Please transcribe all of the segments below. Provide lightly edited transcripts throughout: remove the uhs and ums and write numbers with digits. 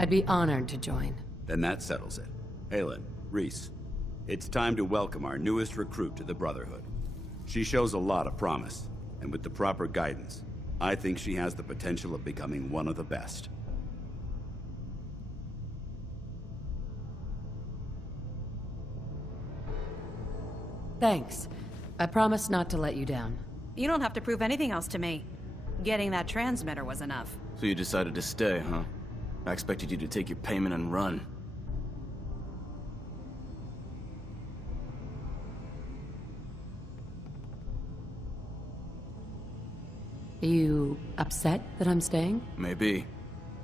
I'd be honored to join. Then that settles it. Halen, Reese, it's time to welcome our newest recruit to the Brotherhood. She shows a lot of promise, and with the proper guidance, I think she has the potential of becoming one of the best. Thanks. I promise not to let you down. You don't have to prove anything else to me. Getting that transmitter was enough. So you decided to stay, huh? I expected you to take your payment and run. You upset that I'm staying? Maybe.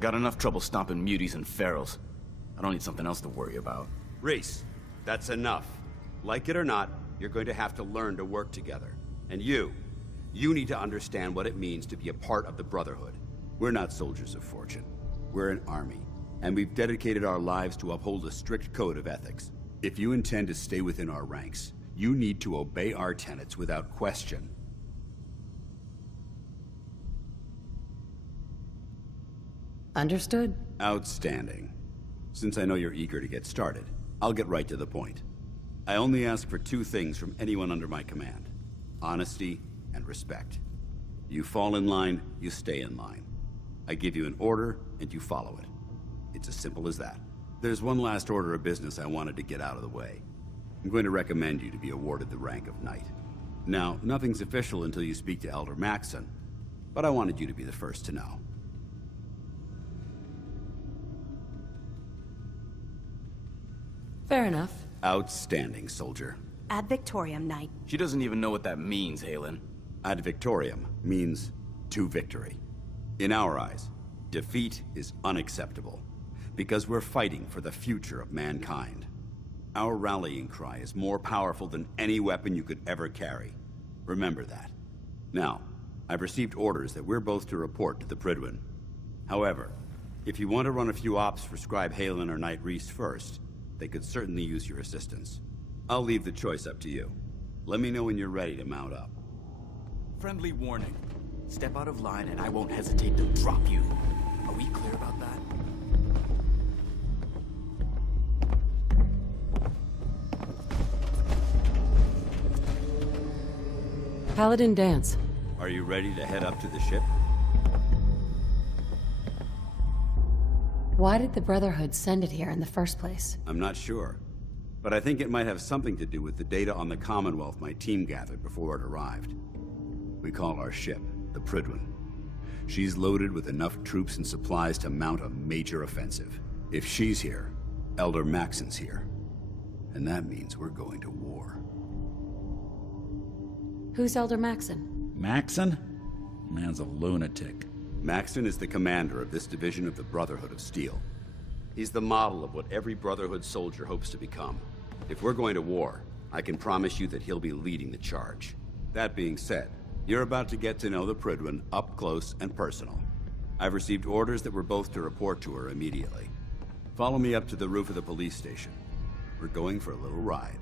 Got enough trouble stomping muties and ferals. I don't need something else to worry about. Reese, that's enough. Like it or not, you're going to have to learn to work together. And you need to understand what it means to be a part of the Brotherhood. We're not soldiers of fortune. We're an army, and we've dedicated our lives to uphold a strict code of ethics. If you intend to stay within our ranks, you need to obey our tenets without question. Understood. Outstanding. Since I know you're eager to get started, I'll get right to the point. I only ask for two things from anyone under my command: honesty and respect. You fall in line, you stay in line. I give you an order, and you follow it. It's as simple as that. There's one last order of business I wanted to get out of the way. I'm going to recommend you to be awarded the rank of Knight. Now, nothing's official until you speak to Elder Maxson, but I wanted you to be the first to know. Fair enough. Outstanding, soldier. Ad Victoriam, Knight. She doesn't even know what that means, Halen. Ad Victoriam means to victory. In our eyes, defeat is unacceptable, because we're fighting for the future of mankind. Our rallying cry is more powerful than any weapon you could ever carry. Remember that. Now, I've received orders that we're both to report to the Prydwen. However, if you want to run a few ops for Scribe Halen or Knight Reese first, they could certainly use your assistance. I'll leave the choice up to you. Let me know when you're ready to mount up. Friendly warning. Step out of line and I won't hesitate to drop you. Are we clear about that? Paladin dance. Are you ready to head up to the ship? Why did the Brotherhood send it here in the first place? I'm not sure, but I think it might have something to do with the data on the Commonwealth my team gathered before it arrived. We call our ship the Prydwen. She's loaded with enough troops and supplies to mount a major offensive. If she's here, Elder Maxson's here. And that means we're going to war. Who's Elder Maxson? Maxson? Man's a lunatic. Maxson is the commander of this division of the Brotherhood of Steel. He's the model of what every Brotherhood soldier hopes to become. If we're going to war, I can promise you that he'll be leading the charge. That being said, you're about to get to know the Prydwen up close and personal. I've received orders that we're both to report to her immediately. Follow me up to the roof of the police station. We're going for a little ride.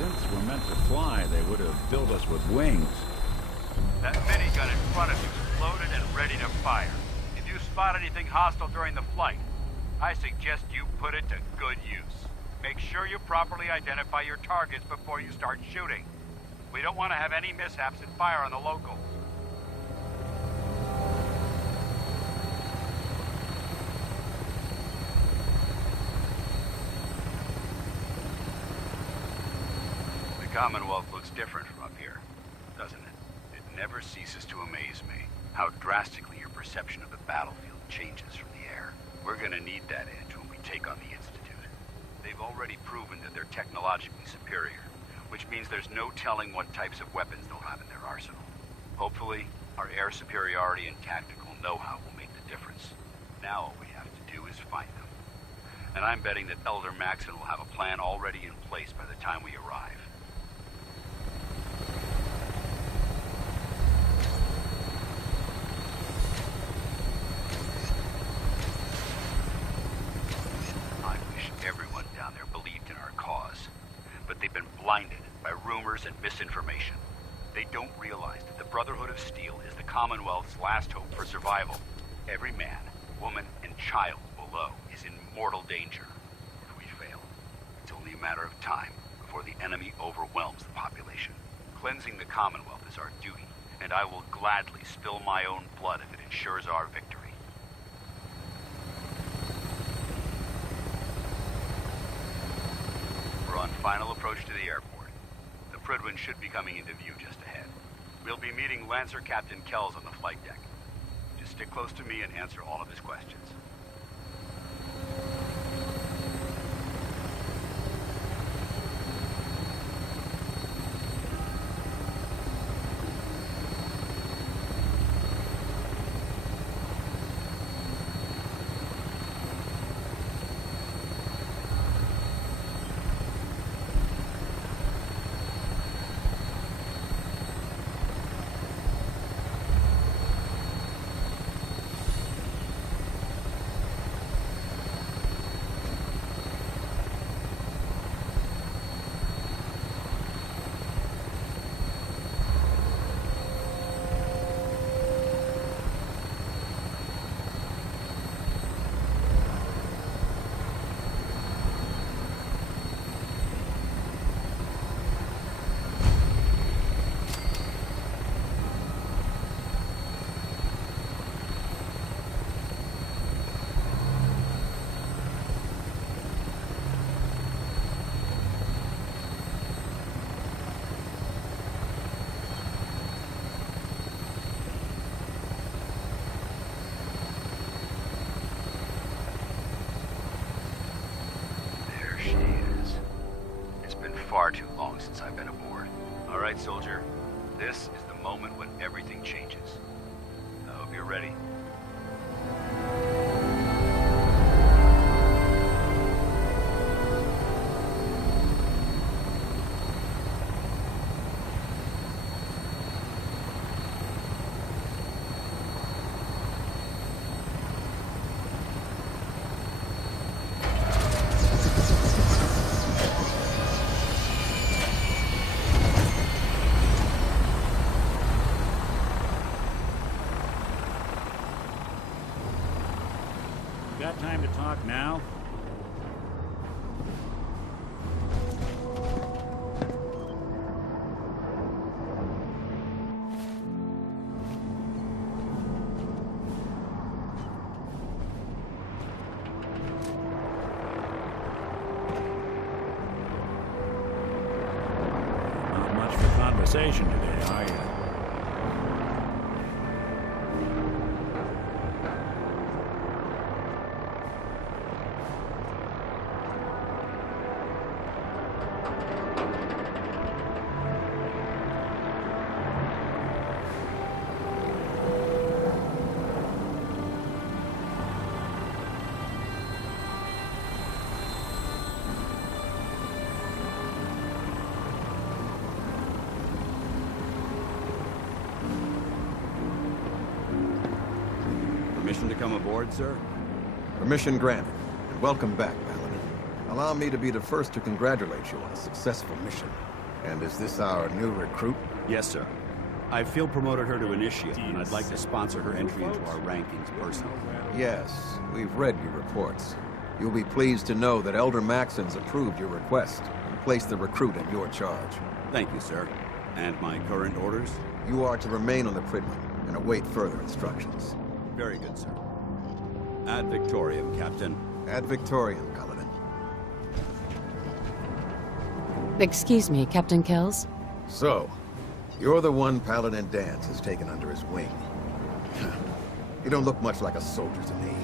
Synths were meant to fly, they would have built us with wings. That minigun in front of you is loaded and ready to fire. If you spot anything hostile during the flight, I suggest you put it to good use. Make sure you properly identify your targets before you start shooting. We don't want to have any mishaps and fire on the locals. The Commonwealth looks different from up here, doesn't it? It never ceases to amaze me how drastically your perception of the battlefield changes from the air. We're gonna need that edge when we take on the Institute. They've already proven that they're technologically superior, which means there's no telling what types of weapons they'll have in their arsenal. Hopefully, our air superiority and tactical know-how will make the difference. Now all we have to do is find them. And I'm betting that Elder Maxon will have a plan already in place by the time we arrive. Everyone down there believed in our cause, but they've been blinded by rumors and misinformation. They don't realize that the Brotherhood of Steel is the Commonwealth's last hope for survival. Every man, woman, and child below is in mortal danger. If we fail, it's only a matter of time before the enemy overwhelms the population. Cleansing the Commonwealth is our duty, and I will gladly spill my own blood if it ensures our victory. We're on final approach to the airport. The Prydwen should be coming into view just ahead. We'll be meeting Lancer Captain Kells on the flight deck. Just stick close to me and answer all of his questions. Far too long since I've been aboard. All right, soldier. This is the moment when everything changes. I hope you're ready. Got time to talk now? Not much for conversation today, are you? Permission to come aboard, sir? Permission granted, and welcome back, Paladin. Allow me to be the first to congratulate you on a successful mission. And is this our new recruit? Yes, sir. I field promoted her to initiate, and I'd like to sponsor her entry into our rankings personally. Yes, we've read your reports. You'll be pleased to know that Elder Maxon's approved your request and placed the recruit in your charge. Thank you, sir. And my current orders? You are to remain on the Pridman and await further instructions. Very good, sir. Ad Victoriam, Captain. Ad Victoriam, Paladin. Excuse me, Captain Kells? So, you're the one Paladin Danse has taken under his wing. You don't look much like a soldier to me.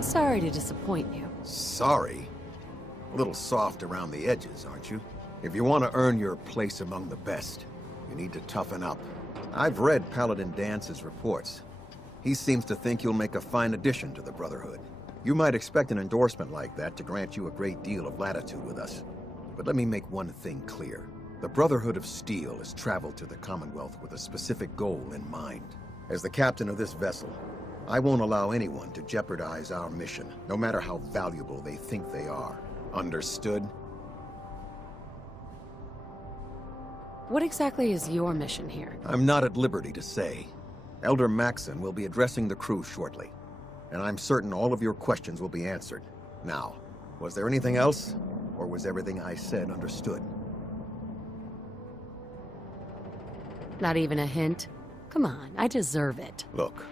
Sorry to disappoint you. Sorry? A little soft around the edges, aren't you? If you want to earn your place among the best, you need to toughen up. I've read Paladin Dance's reports. He seems to think you'll make a fine addition to the Brotherhood. You might expect an endorsement like that to grant you a great deal of latitude with us. But let me make one thing clear. The Brotherhood of Steel has traveled to the Commonwealth with a specific goal in mind. As the captain of this vessel, I won't allow anyone to jeopardize our mission, no matter how valuable they think they are. Understood? What exactly is your mission here? I'm not at liberty to say. Elder Maxon will be addressing the crew shortly, and I'm certain all of your questions will be answered. Now, was there anything else, or was everything I said understood? Not even a hint? Come on, I deserve it. Look,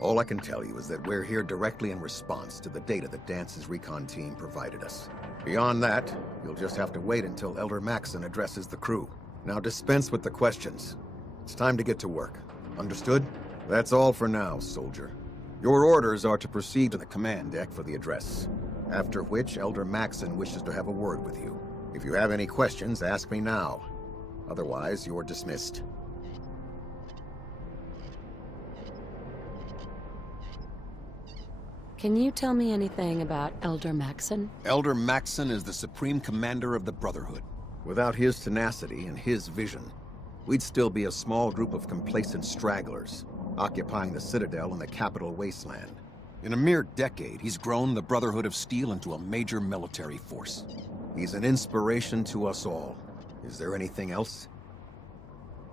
all I can tell you is that we're here directly in response to the data that Dance's recon team provided us. Beyond that, you'll just have to wait until Elder Maxon addresses the crew. Now dispense with the questions. It's time to get to work. Understood? That's all for now, soldier. Your orders are to proceed to the command deck for the address. After which, Elder Maxon wishes to have a word with you. If you have any questions, ask me now. Otherwise, you're dismissed. Can you tell me anything about Elder Maxon? Elder Maxon is the Supreme Commander of the Brotherhood. Without his tenacity and his vision, we'd still be a small group of complacent stragglers, occupying the Citadel in the capital wasteland. In a mere decade, he's grown the Brotherhood of Steel into a major military force. He's an inspiration to us all. Is there anything else?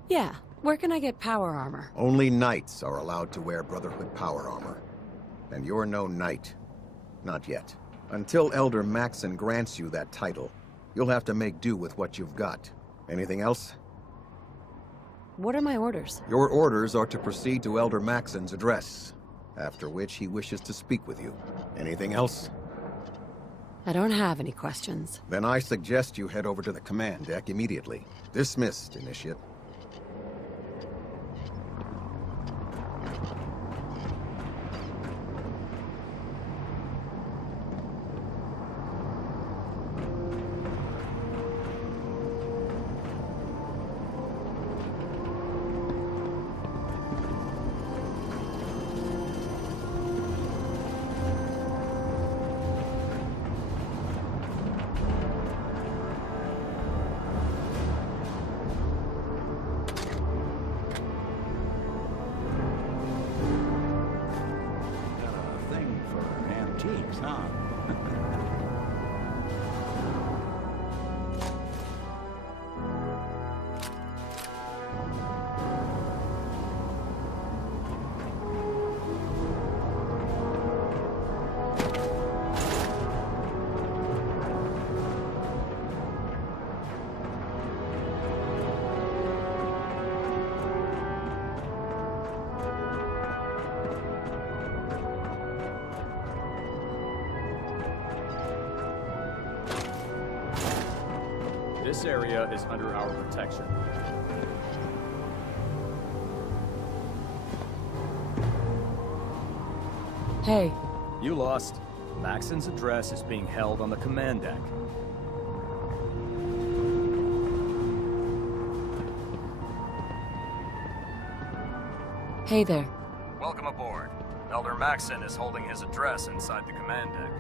Yeah, where can I get power armor? Only knights are allowed to wear Brotherhood power armor. And you're no knight. Not yet. Until Elder Maxon grants you that title, you'll have to make do with what you've got. Anything else? What are my orders? Your orders are to proceed to Elder Maxon's address, after which he wishes to speak with you. Anything else? I don't have any questions. Then I suggest you head over to the command deck immediately. Dismissed, Initiate. Antiques, huh? This area is under our protection. Hey. You lost. Maxon's address is being held on the command deck. Hey there. Welcome aboard. Elder Maxon is holding his address inside the command deck.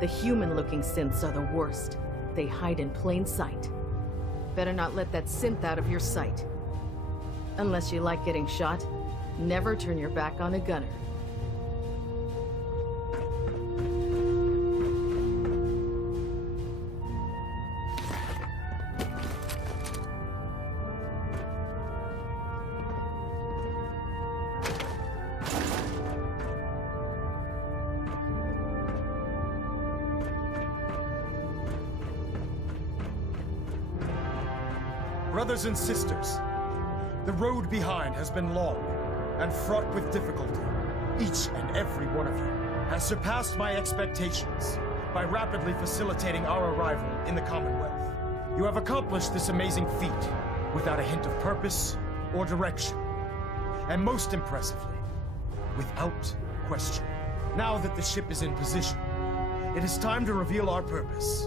The human-looking synths are the worst. They hide in plain sight. Better not let that synth out of your sight. Unless you like getting shot, never turn your back on a gunner. Brothers and sisters, the road behind has been long and fraught with difficulty. Each and every one of you has surpassed my expectations by rapidly facilitating our arrival in the Commonwealth. You have accomplished this amazing feat without a hint of purpose or direction. And most impressively, without question. Now that the ship is in position, it is time to reveal our purpose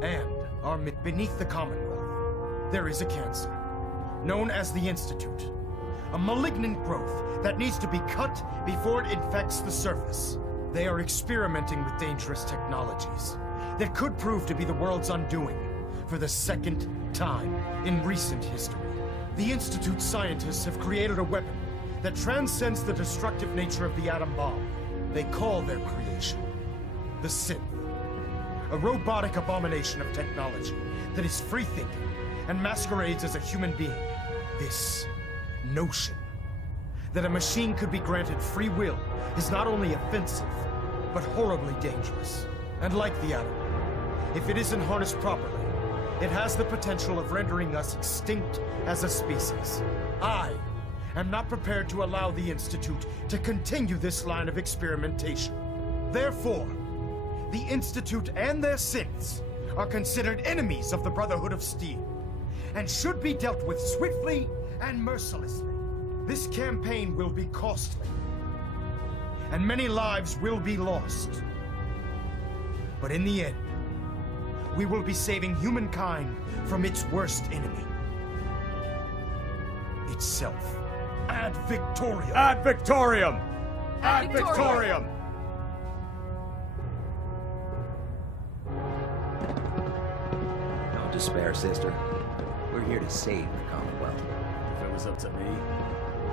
and our beneath the Commonwealth. There is a cancer, known as the Institute. A malignant growth that needs to be cut before it infects the surface. They are experimenting with dangerous technologies that could prove to be the world's undoing for the second time in recent history. The Institute's scientists have created a weapon that transcends the destructive nature of the atom bomb. They call their creation the synth. A robotic abomination of technology that is free-thinking and masquerades as a human being. This notion that a machine could be granted free will is not only offensive, but horribly dangerous. And like the atom, if it isn't harnessed properly, it has the potential of rendering us extinct as a species. I am not prepared to allow the Institute to continue this line of experimentation. Therefore, the Institute and their synths are considered enemies of the Brotherhood of Steel, and should be dealt with swiftly and mercilessly. This campaign will be costly, and many lives will be lost. But in the end, we will be saving humankind from its worst enemy. Itself. Ad Victoriam! Ad Victoriam! Ad Victoriam! Don't despair, sister. We're here to save the Commonwealth. If it was up to me,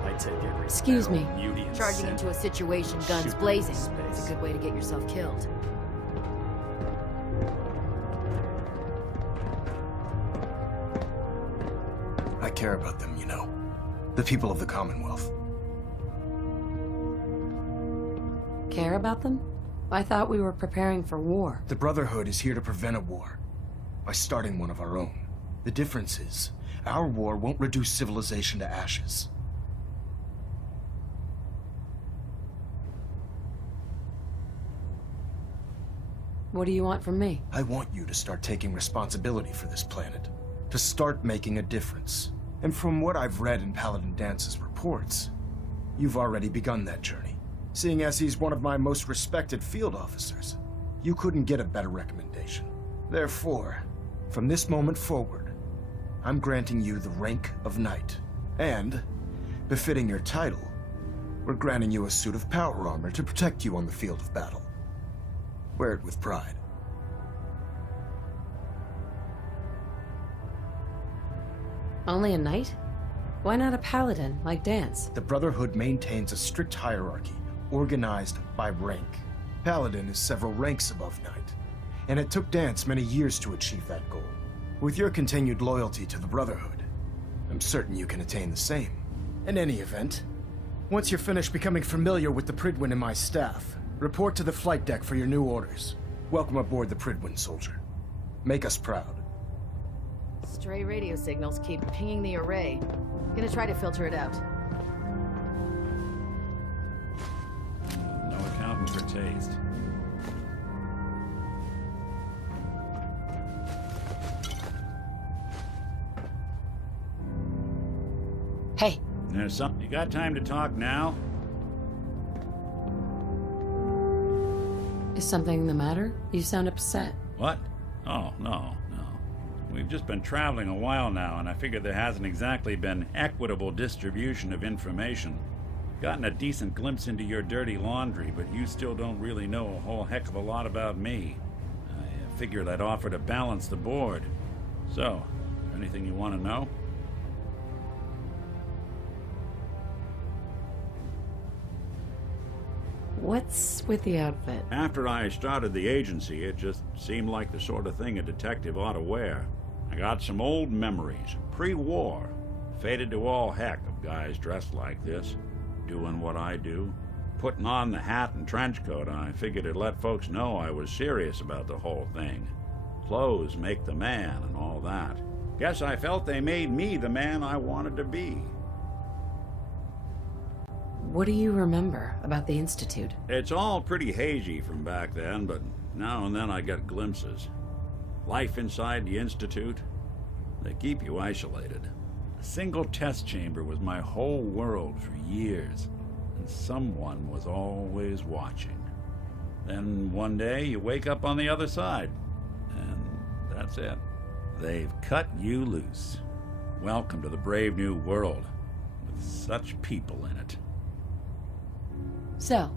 I'd take every Excuse me. beauty and Charging scent, into a situation, guns shoot blazing. into space. It's a good way to get yourself killed. I care about them, you know. The people of the Commonwealth. Care about them? I thought we were preparing for war. The Brotherhood is here to prevent a war by starting one of our own. The difference is, our war won't reduce civilization to ashes. What do you want from me? I want you to start taking responsibility for this planet. To start making a difference. And from what I've read in Paladin Dance's reports, you've already begun that journey. Seeing as he's one of my most respected field officers, you couldn't get a better recommendation. Therefore, from this moment forward, I'm granting you the rank of Knight. And, befitting your title, we're granting you a suit of power armor to protect you on the field of battle. Wear it with pride. Only a knight? Why not a paladin, like Dance? The Brotherhood maintains a strict hierarchy, organized by rank. Paladin is several ranks above Knight, and it took Dance many years to achieve that goal. With your continued loyalty to the Brotherhood, I'm certain you can attain the same. In any event, once you're finished becoming familiar with the Pridwin and my staff, report to the flight deck for your new orders. Welcome aboard the Pridwin, soldier. Make us proud. Stray radio signals keep pinging the array. Gonna try to filter it out. No accounting for taste. Hey, There's something. You got time to talk now? is something the matter? You sound upset. What? Oh, no. We've just been traveling a while now, and I figure there hasn't exactly been equitable distribution of information. Gotten a decent glimpse into your dirty laundry, but you still don't really know a whole heck of a lot about me. I figured I'd offer to balance the board. So, anything you want to know? What's with the outfit? After I started the agency, it just seemed like the sort of thing a detective ought to wear. I got some old memories, pre-war. Faded to all heck of guys dressed like this, doing what I do. Putting on the hat and trench coat, I figured it'd let folks know I was serious about the whole thing. Clothes make the man and all that. Guess I felt they made me the man I wanted to be. What do you remember about the Institute? It's all pretty hazy from back then, but now and then I get glimpses. Life inside the Institute, they keep you isolated. A single test chamber was my whole world for years, and someone was always watching. Then one day you wake up on the other side, and that's it. They've cut you loose. Welcome to the brave new world, with such people in it. So,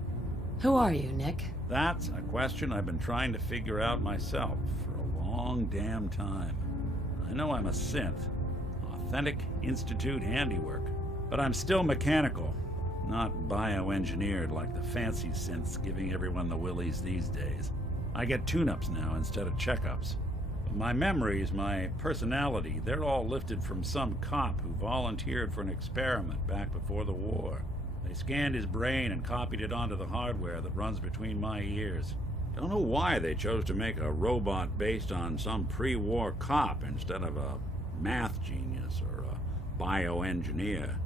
who are you, Nick? That's a question I've been trying to figure out myself for a long damn time. I know I'm a synth, authentic Institute handiwork, but I'm still mechanical, not bioengineered like the fancy synths giving everyone the willies these days. I get tune-ups now instead of checkups. But my memories, my personality, they're all lifted from some cop who volunteered for an experiment back before the war. They scanned his brain and copied it onto the hardware that runs between my ears. Don't know why they chose to make a robot based on some pre-war cop instead of a math genius or a bioengineer.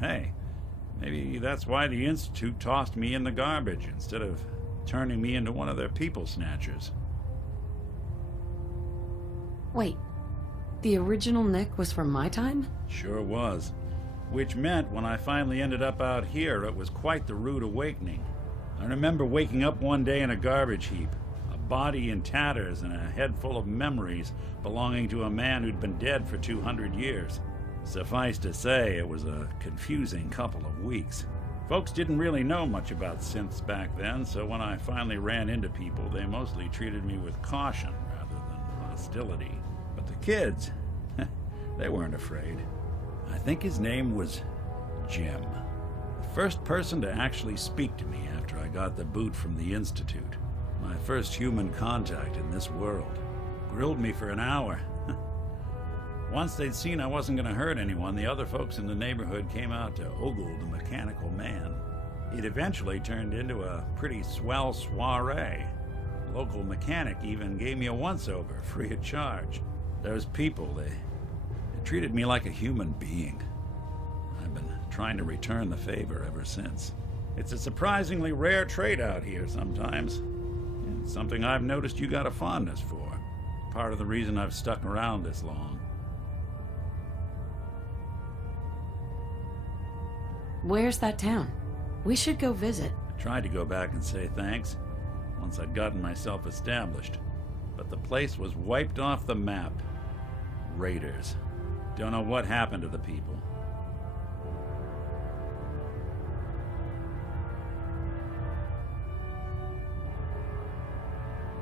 Hey, maybe that's why the Institute tossed me in the garbage instead of turning me into one of their people snatchers. Wait, the original Nick was from my time? Sure was. Which meant when I finally ended up out here, it was quite the rude awakening. I remember waking up one day in a garbage heap, a body in tatters and a head full of memories belonging to a man who'd been dead for 200 years. Suffice to say, it was a confusing couple of weeks. Folks didn't really know much about synths back then, so when I finally ran into people, they mostly treated me with caution rather than hostility. But the kids, they weren't afraid. I think his name was Jim. The first person to actually speak to me after I got the boot from the Institute. My first human contact in this world. Grilled me for an hour. Once they'd seen I wasn't going to hurt anyone, the other folks in the neighborhood came out to ogle the mechanical man. It eventually turned into a pretty swell soiree. The local mechanic even gave me a once-over, free of charge. Those people, they treated me like a human being. I've been trying to return the favor ever since. It's a surprisingly rare trait out here sometimes. It's something I've noticed you got a fondness for. Part of the reason I've stuck around this long. Where's that town? We should go visit. I tried to go back and say thanks once I'd gotten myself established, but the place was wiped off the map. Raiders. Don't know what happened to the people.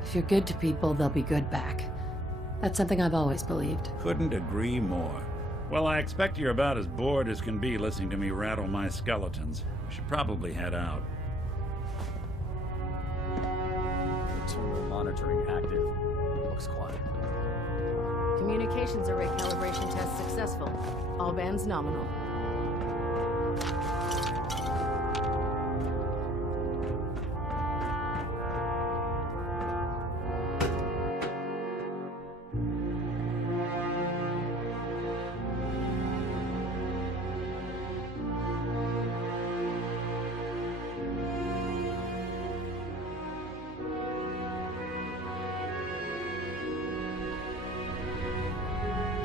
If you're good to people, they'll be good back. That's something I've always believed. Couldn't agree more. Well, I expect you're about as bored as can be listening to me rattle my skeletons. We should probably head out. Internal monitoring active. Looks quiet. Communications array calibration test successful. All bands nominal.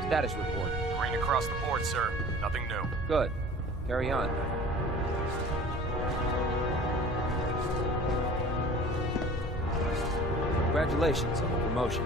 Status report. Green across the board, sir. Nothing new. Good. Carry on. Congratulations on the promotion.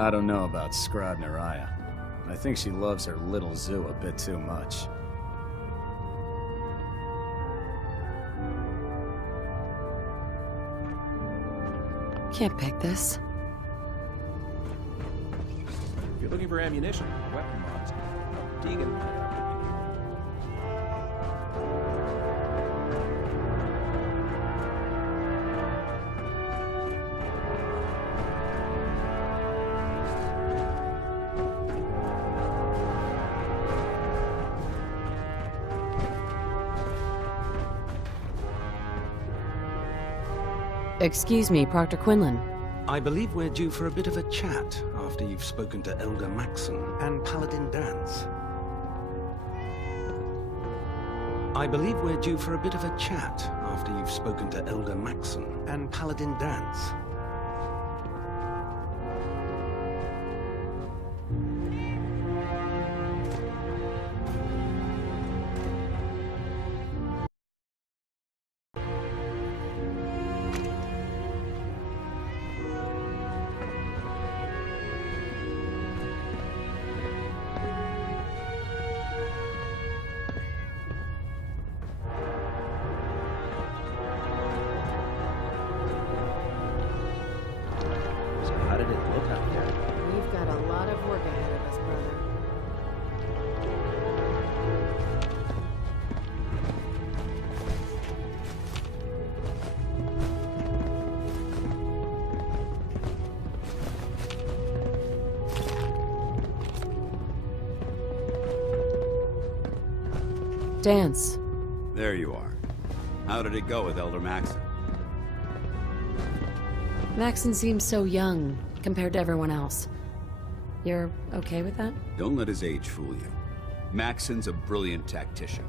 I don't know about Scribe Naraya. I think she loves her little zoo a bit too much. Can't pick this. If you're looking for ammunition, weapon mods, Deegan. Excuse me, Proctor Quinlan. I believe we're due for a bit of a chat after you've spoken to Elder Maxon and Paladin Dance. I believe we're due for a bit of a chat after you've spoken to Elder Maxon and Paladin Dance. Dance. There you are. How did it go with Elder Maxon? Maxon seems so young compared to everyone else. You're okay with that? Don't let his age fool you. Maxon's a brilliant tactician,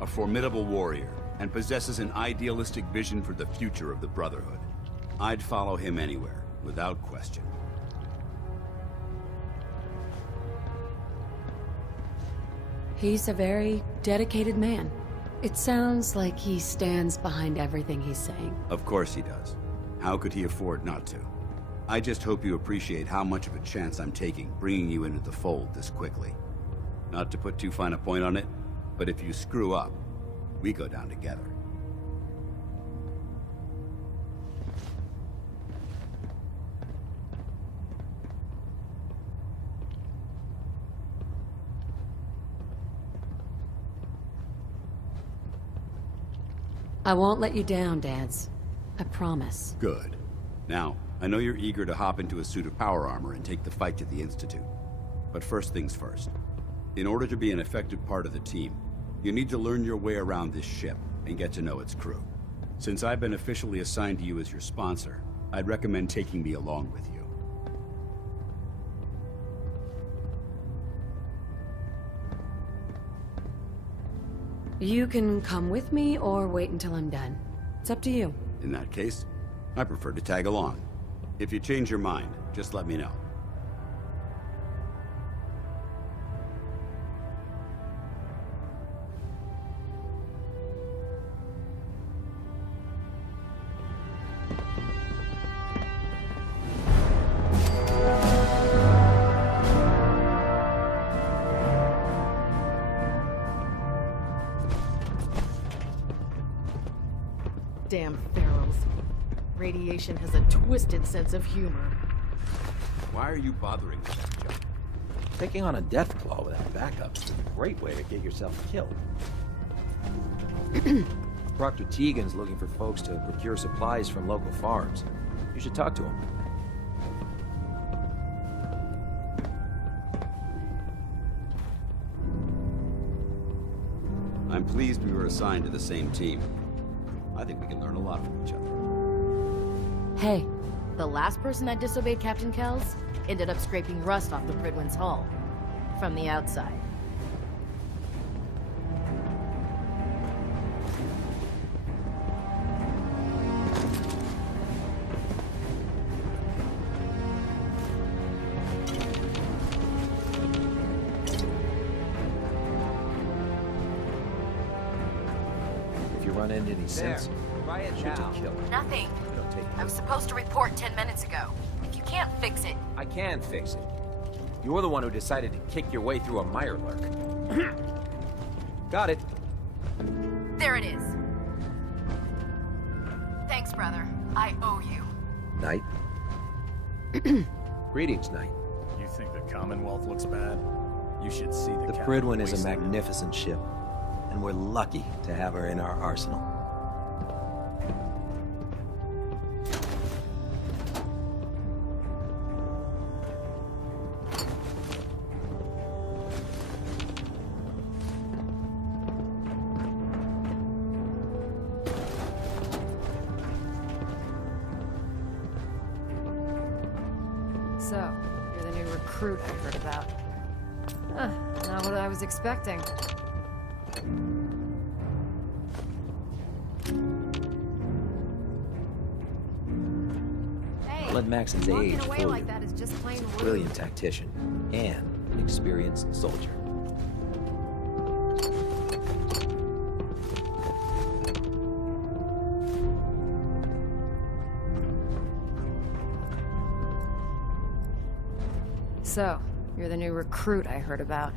a formidable warrior, and possesses an idealistic vision for the future of the Brotherhood. I'd follow him anywhere, without question. He's a very dedicated man. It sounds like he stands behind everything he's saying. Of course he does. How could he afford not to? I just hope you appreciate how much of a chance I'm taking bringing you into the fold this quickly. Not to put too fine a point on it, but if you screw up, we go down together. I won't let you down, Dance. I promise. Good. Now, I know you're eager to hop into a suit of power armor and take the fight to the Institute. But first things first. In order to be an effective part of the team, you need to learn your way around this ship and get to know its crew. Since I've been officially assigned to you as your sponsor, I'd recommend taking me along with you. You can come with me or wait until I'm done. It's up to you. In that case, I prefer to tag along. If you change your mind, just let me know. Damn ferals. Radiation has a twisted sense of humor. Why are you bothering with that joke? Taking on a death claw without backup is a great way to get yourself killed. Proctor Tegan's looking for folks to procure supplies from local farms. You should talk to him. I'm pleased we were assigned to the same team. I think we can learn a lot from each other. Hey. The last person that disobeyed Captain Kells ended up scraping rust off the Pridwin's hull. From the outside. If you run into any sense, Riot shoot now. to kill. Nothing. I was supposed to report 10 minutes ago. If you can't fix it, I can fix it. You're the one who decided to kick your way through a mirelurk. Got it. There it is. Thanks, brother. I owe you. Knight. Greetings, Knight. You think the Commonwealth looks bad? You should see the The Pridwin is a magnificent ship, and we're lucky to have her in our arsenal. So, you're the new recruit I heard about. Not what I was expecting. Hey, Blood Maxon's age away fooled like you. that is just plain rude. Brilliant tactician and an experienced soldier. So, you're the new recruit I heard about.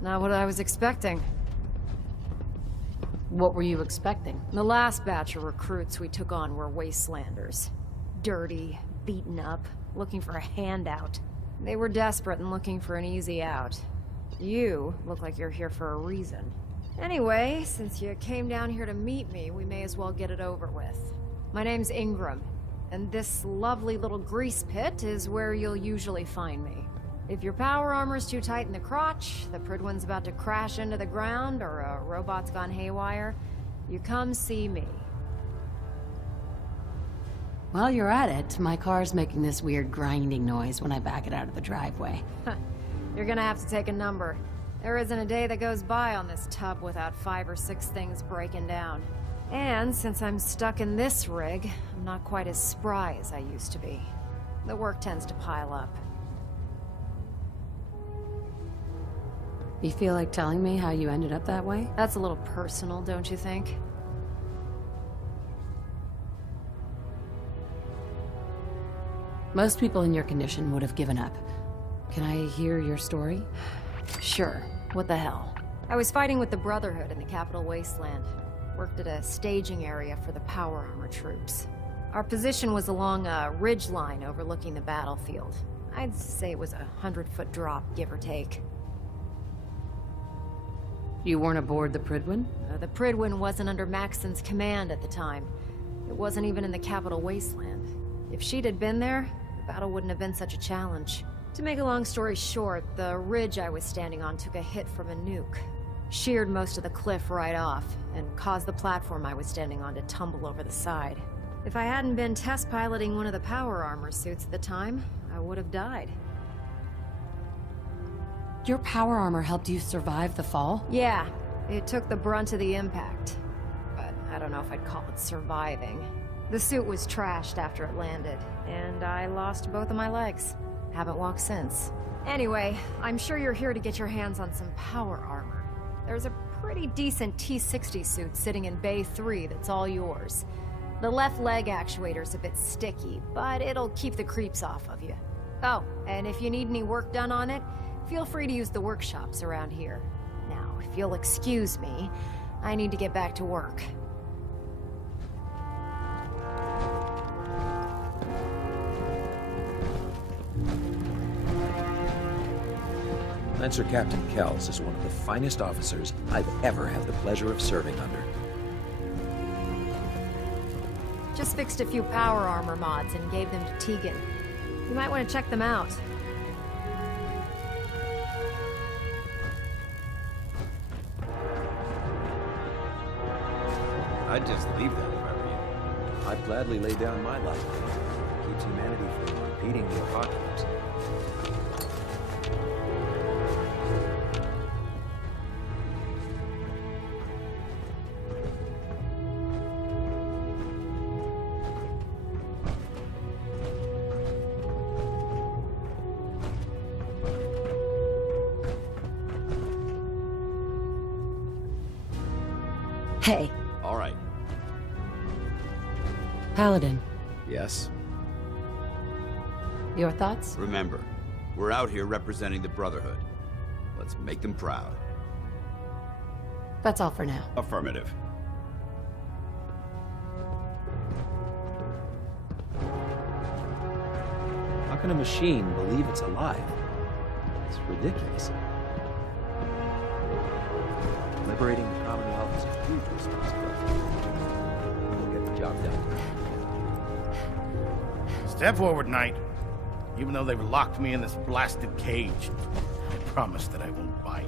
Not what I was expecting. What were you expecting? The last batch of recruits we took on were wastelanders. Dirty, beaten up, looking for a handout. They were desperate and looking for an easy out. You look like you're here for a reason. Anyway, since you came down here to meet me, we may as well get it over with. My name's Ingram, and this lovely little grease pit is where you'll usually find me. If your power armor's too tight in the crotch, the Pridwin's about to crash into the ground, or a robot's gone haywire, you come see me. While you're at it, my car's making this weird grinding noise when I back it out of the driveway. You're gonna have to take a number. There isn't a day that goes by on this tub without 5 or 6 things breaking down. And since I'm stuck in this rig, I'm not quite as spry as I used to be. The work tends to pile up. You feel like telling me how you ended up that way? That's a little personal, don't you think? Most people in your condition would have given up. Can I hear your story? Sure. What the hell? I was fighting with the Brotherhood in the Capital Wasteland. Worked at a staging area for the power armor troops. Our position was along a ridge line overlooking the battlefield. I'd say it was a 100-foot drop, give or take. You weren't aboard the Pridwin? The Pridwin wasn't under Maxon's command at the time. It wasn't even in the Capital Wasteland. If she'd had been there, the battle wouldn't have been such a challenge. To make a long story short, the ridge I was standing on took a hit from a nuke. Sheared most of the cliff right off, and caused the platform I was standing on to tumble over the side. If I hadn't been test piloting one of the power armor suits at the time, I would have died. Your power armor helped you survive the fall? Yeah, it took the brunt of the impact. But I don't know if I'd call it surviving. The suit was trashed after it landed, and I lost both of my legs. Haven't walked since. Anyway, I'm sure you're here to get your hands on some power armor. There's a pretty decent T-60 suit sitting in Bay 3 that's all yours. The left leg actuator's a bit sticky, but it'll keep the creeps off of you. Oh, and if you need any work done on it, feel free to use the workshops around here. Now, if you'll excuse me, I need to get back to work. Lancer Captain Kells is one of the finest officers I've ever had the pleasure of serving under. Just fixed a few power armor mods and gave them to Tegan. You might want to check them out. I'd just leave that if I were you. I'd gladly lay down my life. It keeps humanity from repeating the apocalypse. Hey. All right. Paladin. Yes? Your thoughts? Remember, we're out here representing the Brotherhood. Let's make them proud. That's all for now. Affirmative. How can a machine believe it's alive? It's ridiculous. Liberating the Commonwealth is a huge responsibility. We'll get the job done. Step forward, Knight. Even though they've locked me in this blasted cage, I promise that I won't bite.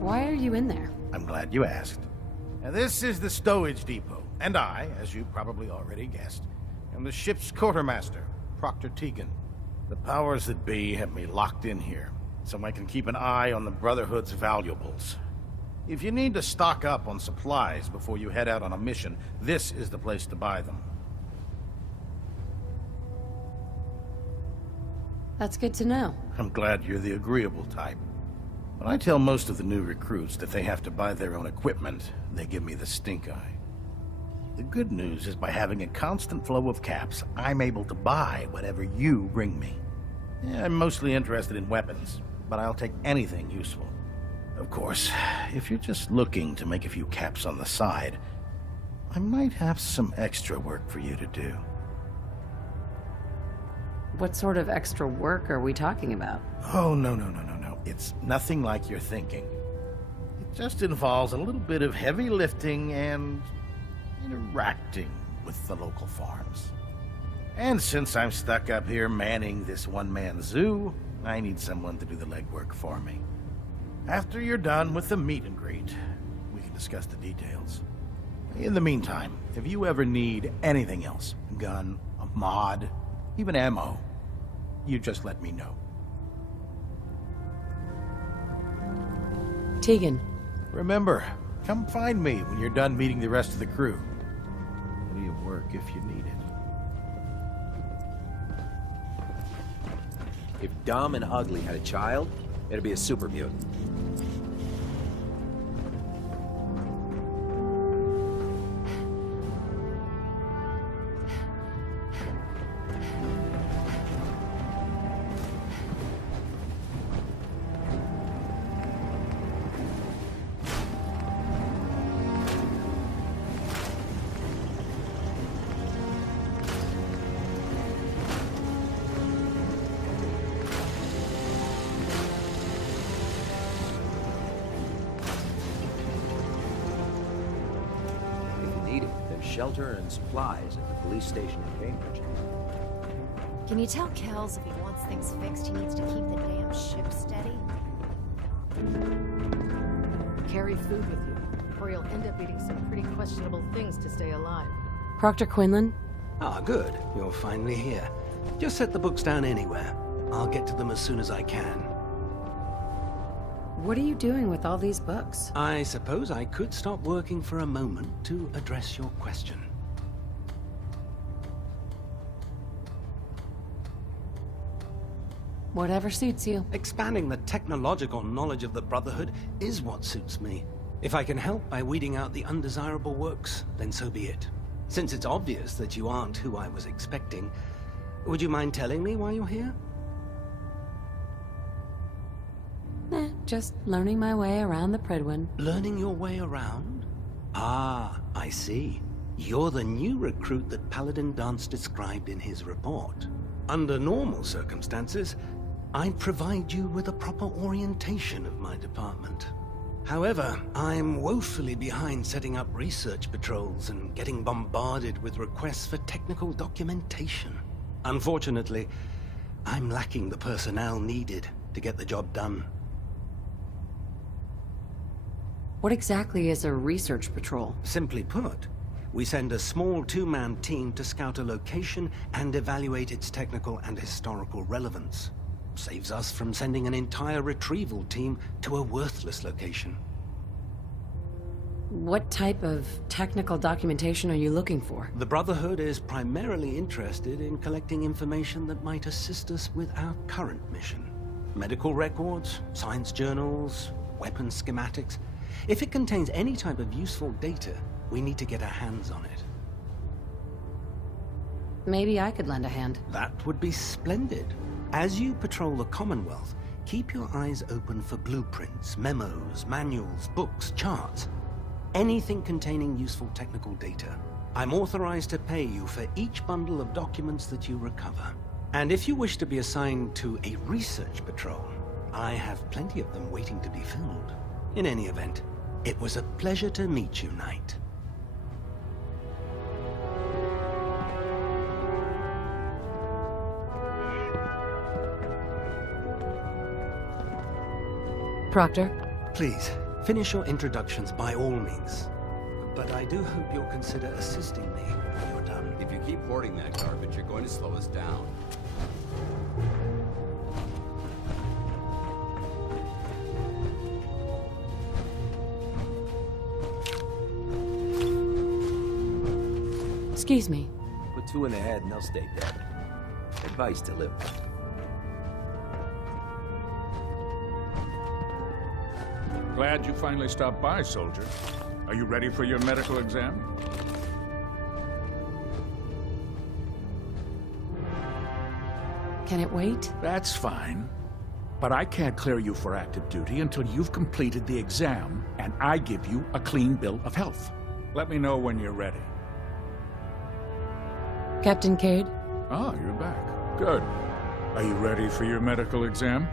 Why are you in there? I'm glad you asked. Now, this is the stowage depot, and I, as you probably already guessed, am the ship's quartermaster, Proctor Tegan. The powers that be have me locked in here, so I can keep an eye on the Brotherhood's valuables. If you need to stock up on supplies before you head out on a mission, this is the place to buy them. That's good to know. I'm glad you're the agreeable type. When I tell most of the new recruits that they have to buy their own equipment, they give me the stink eye. The good news is by having a constant flow of caps, I'm able to buy whatever you bring me. Yeah, I'm mostly interested in weapons, but I'll take anything useful. Of course, if you're just looking to make a few caps on the side, I might have some extra work for you to do. What sort of extra work are we talking about? Oh, no. It's nothing like you're thinking. It just involves a little bit of heavy lifting and interacting with the local farms. And since I'm stuck up here manning this one-man zoo, I need someone to do the legwork for me. After you're done with the meet and greet, we can discuss the details. In the meantime, if you ever need anything else, a gun, a mod, even ammo, you just let me know. Tegan. Remember, come find me when you're done meeting the rest of the crew. Plenty of work if you need it. If Dumb and Ugly had a child, it'd be a super mutant. Shelter and supplies at the police station in Cambridge. Can you tell Kells if he wants things fixed, he needs to keep the damn ship steady? Carry food with you, or you'll end up eating some pretty questionable things to stay alive. Proctor Quinlan? Ah, good. You're finally here. Just set the books down anywhere. I'll get to them as soon as I can. What are you doing with all these books? I suppose I could stop working for a moment to address your question. Whatever suits you. Expanding the technological knowledge of the Brotherhood is what suits me. If I can help by weeding out the undesirable works, then so be it. Since it's obvious that you aren't who I was expecting, would you mind telling me why you're here? Just learning my way around the Predwin. Learning your way around? Ah, I see. You're the new recruit that Paladin Dance described in his report. Under normal circumstances, I'd provide you with a proper orientation of my department. However, I'm woefully behind setting up research patrols and getting bombarded with requests for technical documentation. Unfortunately, I'm lacking the personnel needed to get the job done. What exactly is a research patrol? Simply put, we send a small two-man team to scout a location and evaluate its technical and historical relevance. Saves us from sending an entire retrieval team to a worthless location. What type of technical documentation are you looking for? The Brotherhood is primarily interested in collecting information that might assist us with our current mission. Medical records, science journals, weapon schematics. If it contains any type of useful data, we need to get our hands on it. Maybe I could lend a hand. That would be splendid. As you patrol the Commonwealth, keep your eyes open for blueprints, memos, manuals, books, charts. Anything containing useful technical data. I'm authorized to pay you for each bundle of documents that you recover. And if you wish to be assigned to a research patrol, I have plenty of them waiting to be filled. In any event, it was a pleasure to meet you, Knight. Proctor? Please, finish your introductions by all means. But I do hope you'll consider assisting me when you're done. If you keep hoarding that garbage, you're going to slow us down. Excuse me. Put 2 in the head and they'll stay dead. Advice to live by. Glad you finally stopped by, soldier. Are you ready for your medical exam? Can it wait? That's fine. But I can't clear you for active duty until you've completed the exam and I give you a clean bill of health. Let me know when you're ready. Captain Cade? Ah, you're back. Good. Are you ready for your medical exam?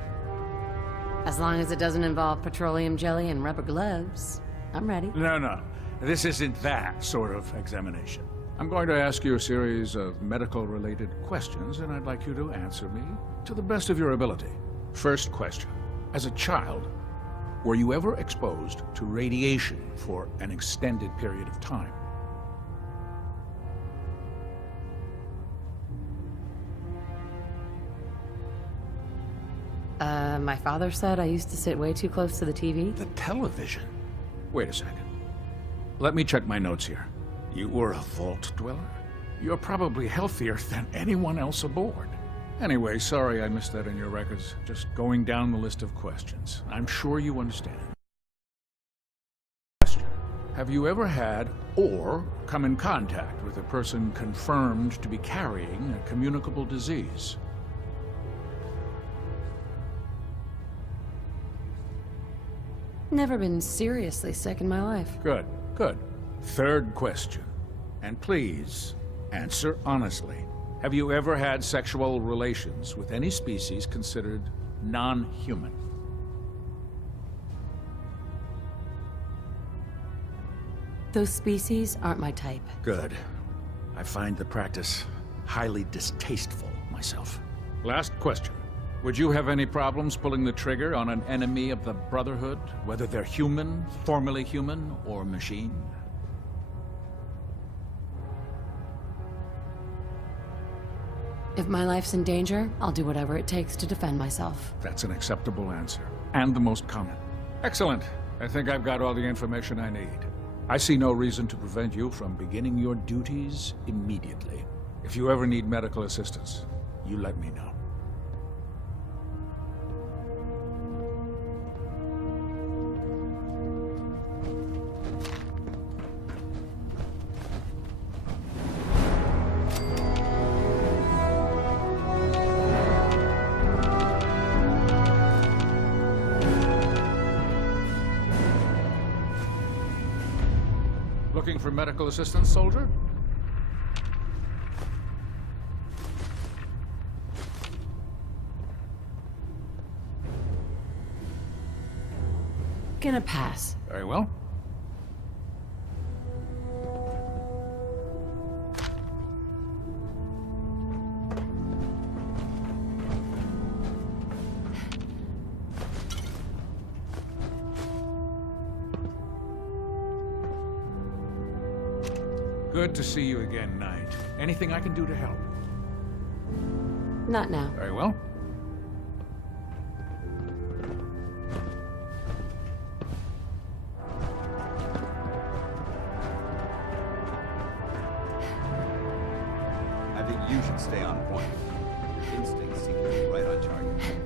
As long as it doesn't involve petroleum jelly and rubber gloves, I'm ready. No. This isn't that sort of examination. I'm going to ask you a series of medical-related questions, and I'd like you to answer me to the best of your ability. First question. As a child, were you ever exposed to radiation for an extended period of time? My father said I used to sit way too close to the TV. The television? Wait a second. Let me check my notes here. You were a vault dweller? You're probably healthier than anyone else aboard. Anyway, sorry I missed that in your records. Just going down the list of questions. I'm sure you understand. Question. Have you ever had or come in contact with a person confirmed to be carrying a communicable disease? Never been seriously sick in my life. Good. Third question. And please, answer honestly. Have you ever had sexual relations with any species considered non-human? Those species aren't my type. Good. I find the practice highly distasteful myself. Last question. Would you have any problems pulling the trigger on an enemy of the Brotherhood, whether they're human, formerly human, or machine? If my life's in danger, I'll do whatever it takes to defend myself. That's an acceptable answer, and the most common. Excellent. I think I've got all the information I need. I see no reason to prevent you from beginning your duties immediately. If you ever need medical assistance, you let me know. Looking for medical assistance, soldier? Gonna pass. Very well. Good to see you again, Knight. Anything I can do to help? Not now. Very well. I think you should stay on point. Your instincts seem to be right on target.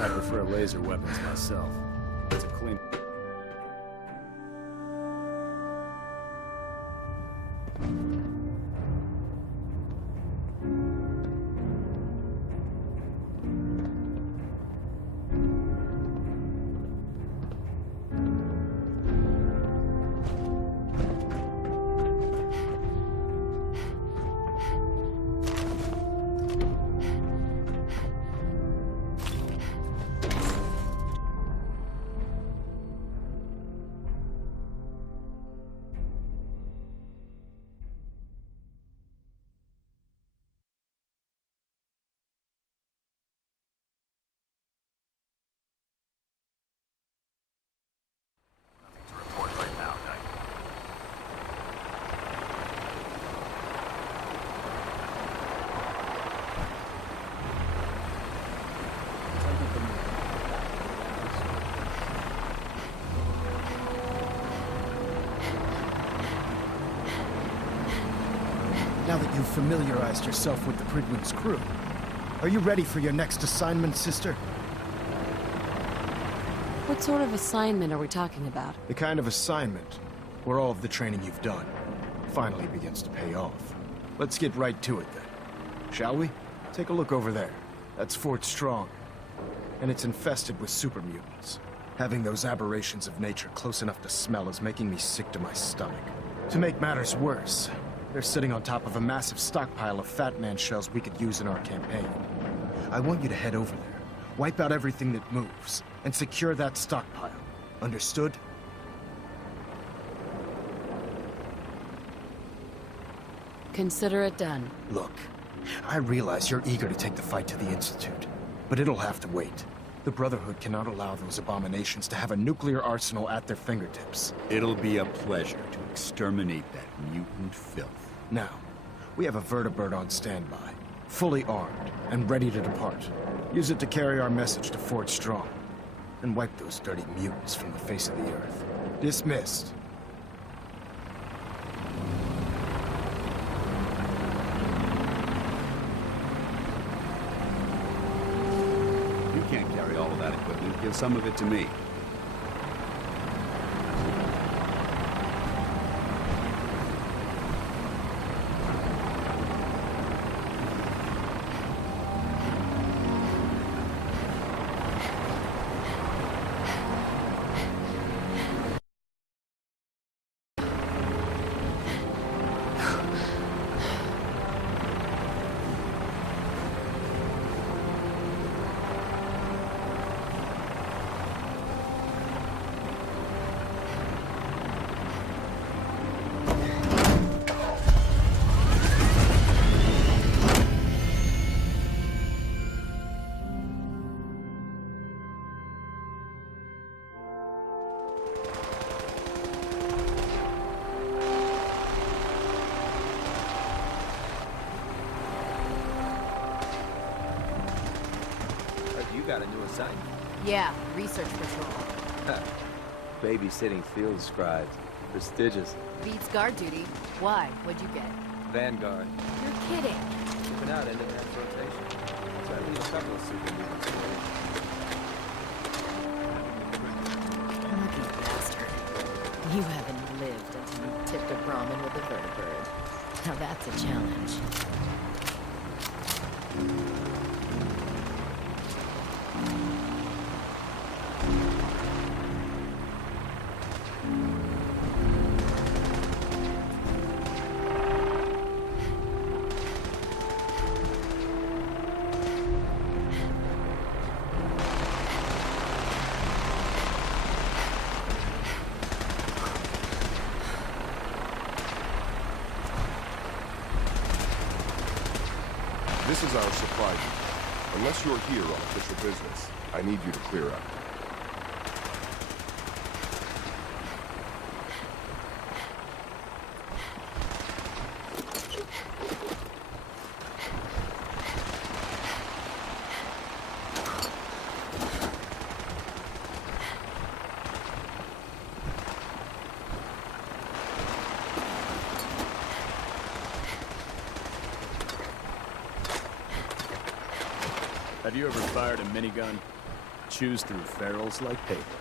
I prefer laser weapons myself. It's a clean... Now that you've familiarized yourself with the Pridwin's crew, are you ready for your next assignment, sister? What sort of assignment are we talking about? The kind of assignment where all of the training you've done finally begins to pay off. Let's get right to it then, shall we? Take a look over there. That's Fort Strong, and it's infested with super mutants. Having those aberrations of nature close enough to smell is making me sick to my stomach. To make matters worse, they're sitting on top of a massive stockpile of Fat Man shells we could use in our campaign. I want you to head over there, wipe out everything that moves, and secure that stockpile. Understood? Consider it done. Look, I realize you're eager to take the fight to the Institute, but it'll have to wait. The Brotherhood cannot allow those abominations to have a nuclear arsenal at their fingertips. It'll be a pleasure to exterminate that mutant filth. Now, we have a vertibird on standby, fully armed and ready to depart. Use it to carry our message to Fort Strong, and wipe those dirty mutants from the face of the earth. Dismissed. You can't carry all of that equipment. Give some of it to me. Got a new assignment. Yeah, research patrol. Babysitting field scribes. Prestigious. Beats guard duty. Why? What'd you get? Vanguard. You're kidding. Keeping out into that rotation. So I leave a couple of super mutants away. Lucky bastard. You haven't lived until you tipped a Brahmin with a vertibird. Now that's a challenge. This is our supply depot. Unless you're here on official business, I need you to clear up. Have you ever fired a minigun? chews through ferals like paper.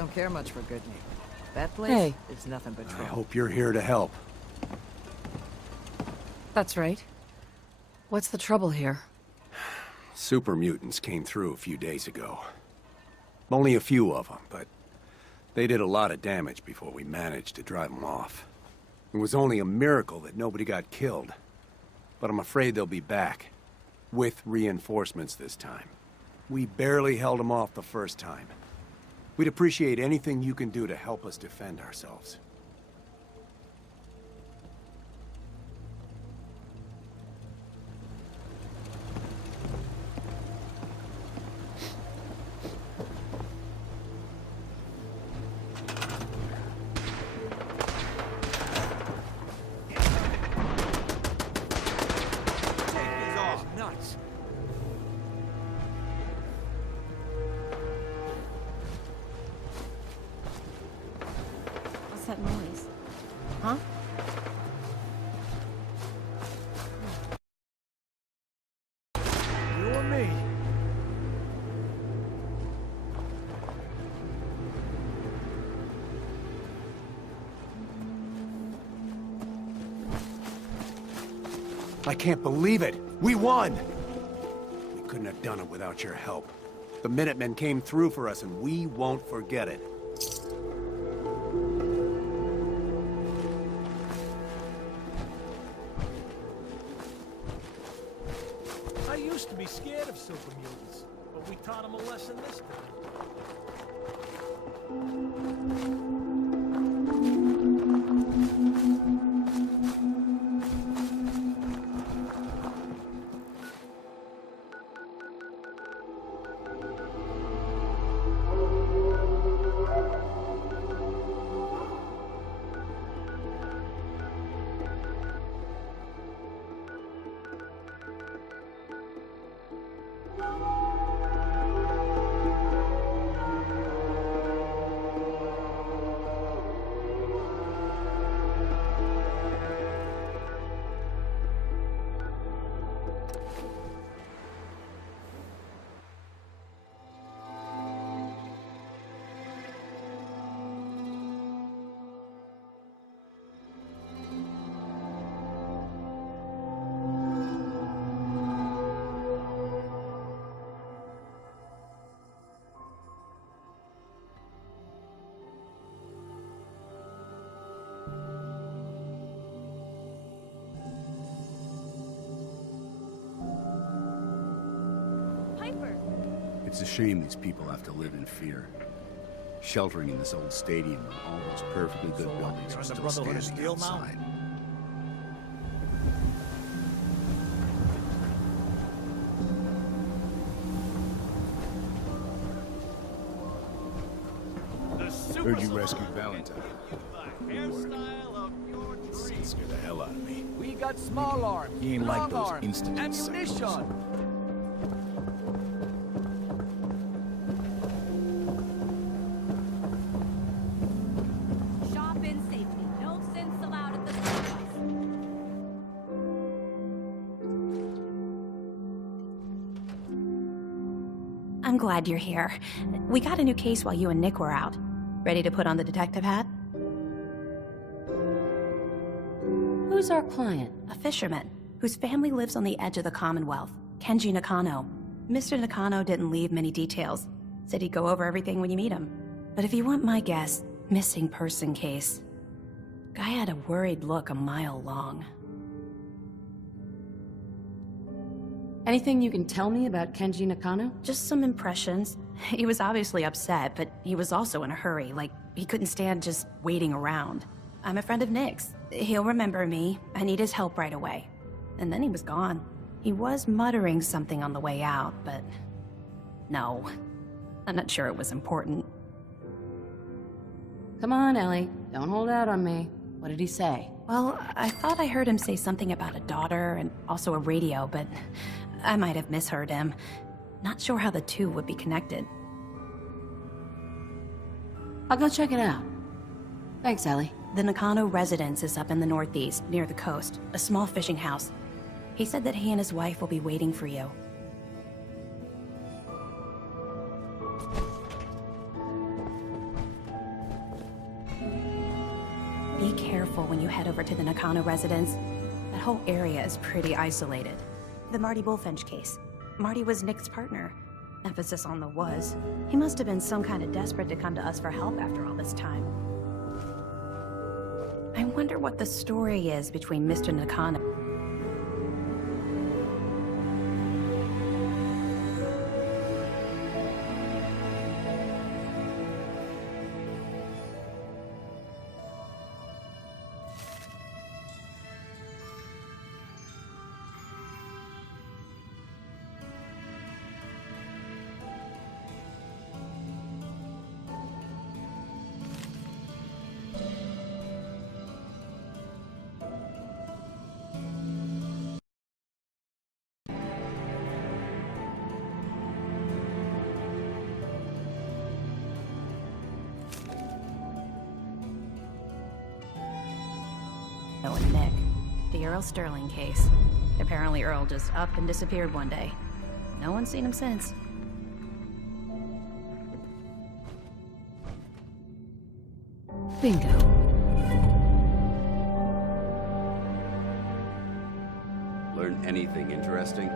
Don't care much for good name. That place is nothing but trouble. I hope you're here to help. That's right. What's the trouble here? Super mutants came through a few days ago. Only a few of them, but they did a lot of damage before we managed to drive them off. It was only a miracle that nobody got killed. But I'm afraid they'll be back. With reinforcements this time. We barely held them off the first time. We'd appreciate anything you can do to help us defend ourselves. I can't believe it! We won! We couldn't have done it without your help. The Minutemen came through for us, and we won't forget it. I used to be scared of super mutants, but we taught them a lesson this time. It's a shame these people have to live in fear. Sheltering in this old stadium when all those perfectly good buildings are still standing outside. Heard you rescued Valentine. Hairstyle of your dreams. Scare the hell out of me. We got small arms, He ain't like long those arms, instant ammunition. Shop in safety. No sins allowed at the surface. I'm glad you're here. We got a new case while you and Nick were out. Ready to put on the detective hat? Who's our client? A fisherman, whose family lives on the edge of the Commonwealth, Kenji Nakano. Mr. Nakano didn't leave many details. Said he'd go over everything when you meet him. But if you want my guess, missing person case. Guy had a worried look a mile long. Anything you can tell me about Kenji Nakano? Just some impressions. He was obviously upset, but he was also in a hurry, like he couldn't stand just waiting around. I'm a friend of Nick's. He'll remember me. I need his help right away. And then he was gone. He was muttering something on the way out, but... no. I'm not sure it was important. Come on, Ellie. Don't hold out on me. What did he say? Well, I thought I heard him say something about a daughter and also a radio, but I might have misheard him. Not sure how the two would be connected. I'll go check it out. Thanks, Ellie. The Nakano residence is up in the northeast, near the coast. A small fishing house. He said that he and his wife will be waiting for you. Be careful when you head over to the Nakano residence. That whole area is pretty isolated. The Marty Bullfinch case. Marty was Nick's partner. Emphasis on the was. He must have been some kind of desperate to come to us for help after all this time. I wonder what the story is between Mr. Nakano. And Nick. The Earl Sterling case. Apparently Earl just up and disappeared one day. No one's seen him since. Bingo. Learn anything interesting?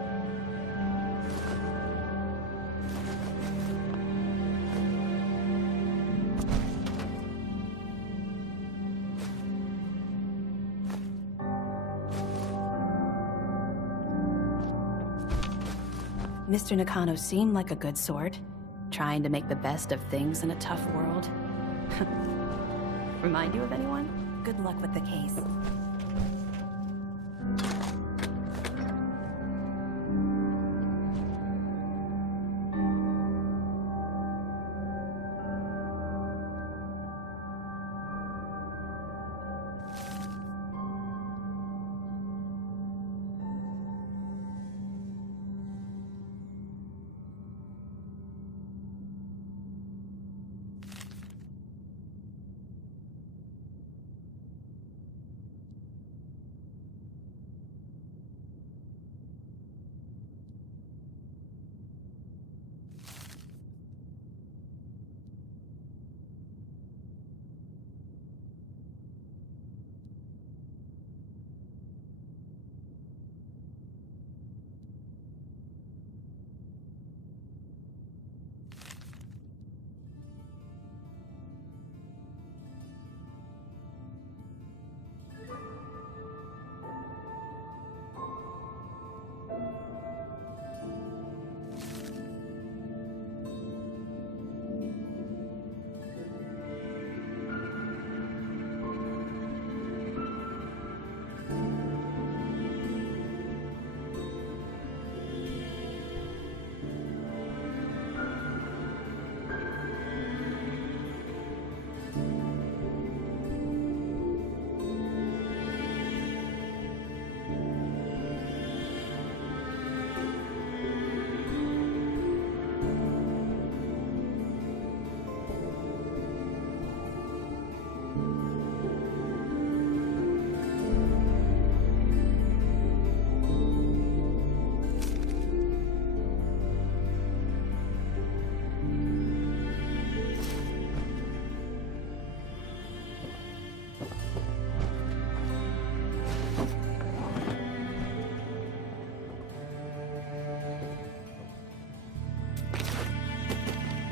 Mr. Nakano seemed like a good sort, trying to make the best of things in a tough world. Remind you of anyone? Good luck with the case.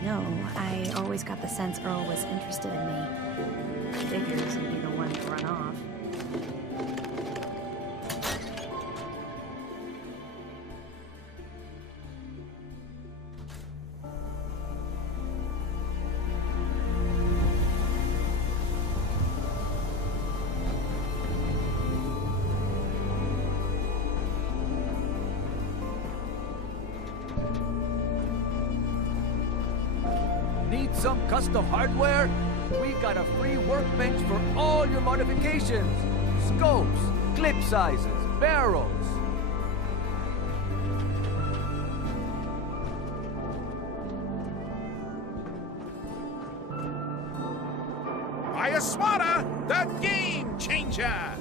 No, I always got the sense Earl was interested in me. Figures he'd be the one to run off. Need some custom hardware? We got a free workbench for all your modifications. Scopes, clip sizes, barrels. Swada, the game changer!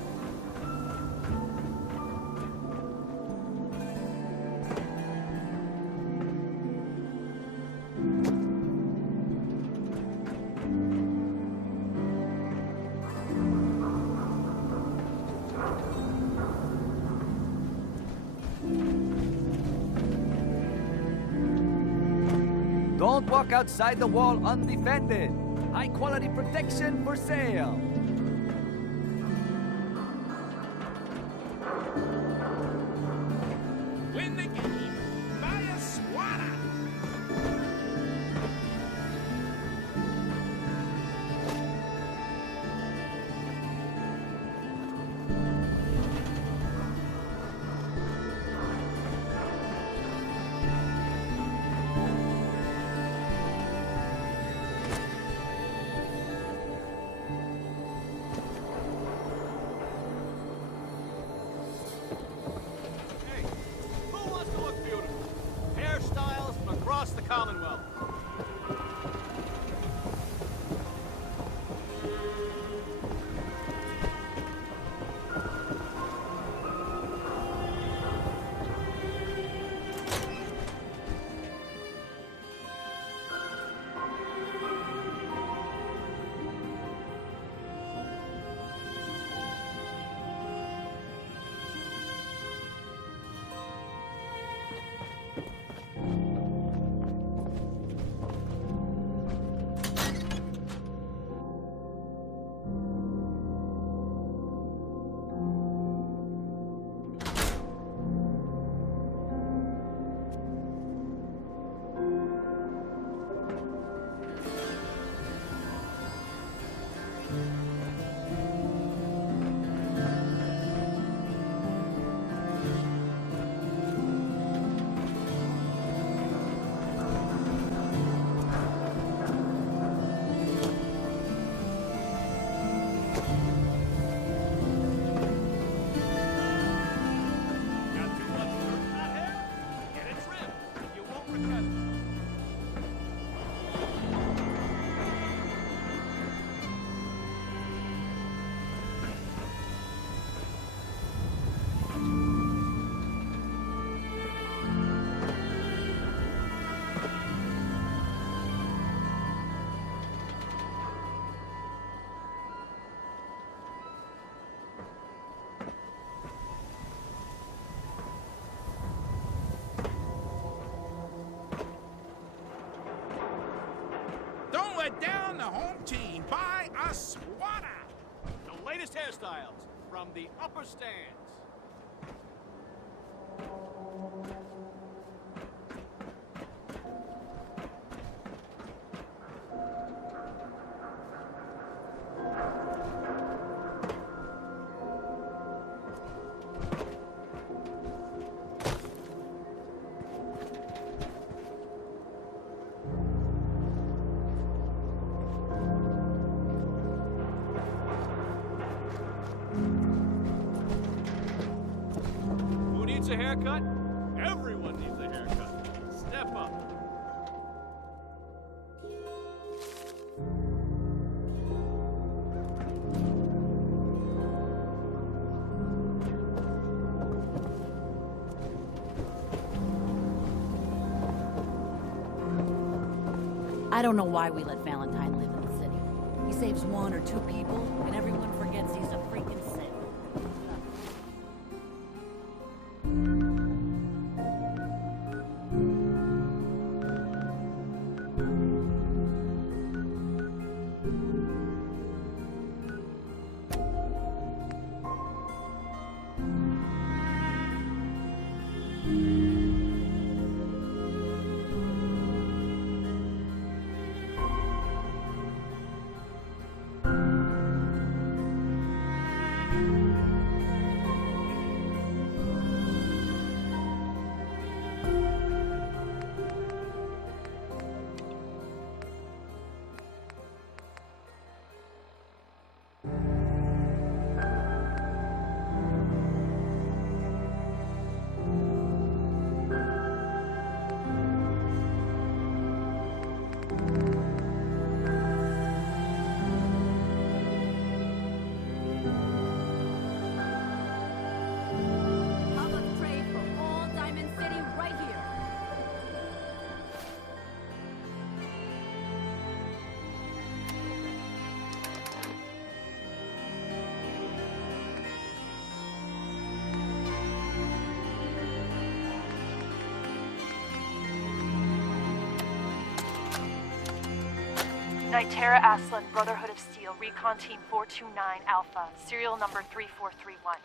Don't walk outside the wall undefended. High quality protection for sale. Win the game. Buy a Swada. The latest hairstyles from the upper stands. A haircut? Everyone needs a haircut. Step up. I don't know why we let Valentine live in the city. He saves one or two people, and everyone forgets he's a freaking sin. Nitera Aslan, Brotherhood of Steel, Recon Team 429 Alpha, serial number 3431.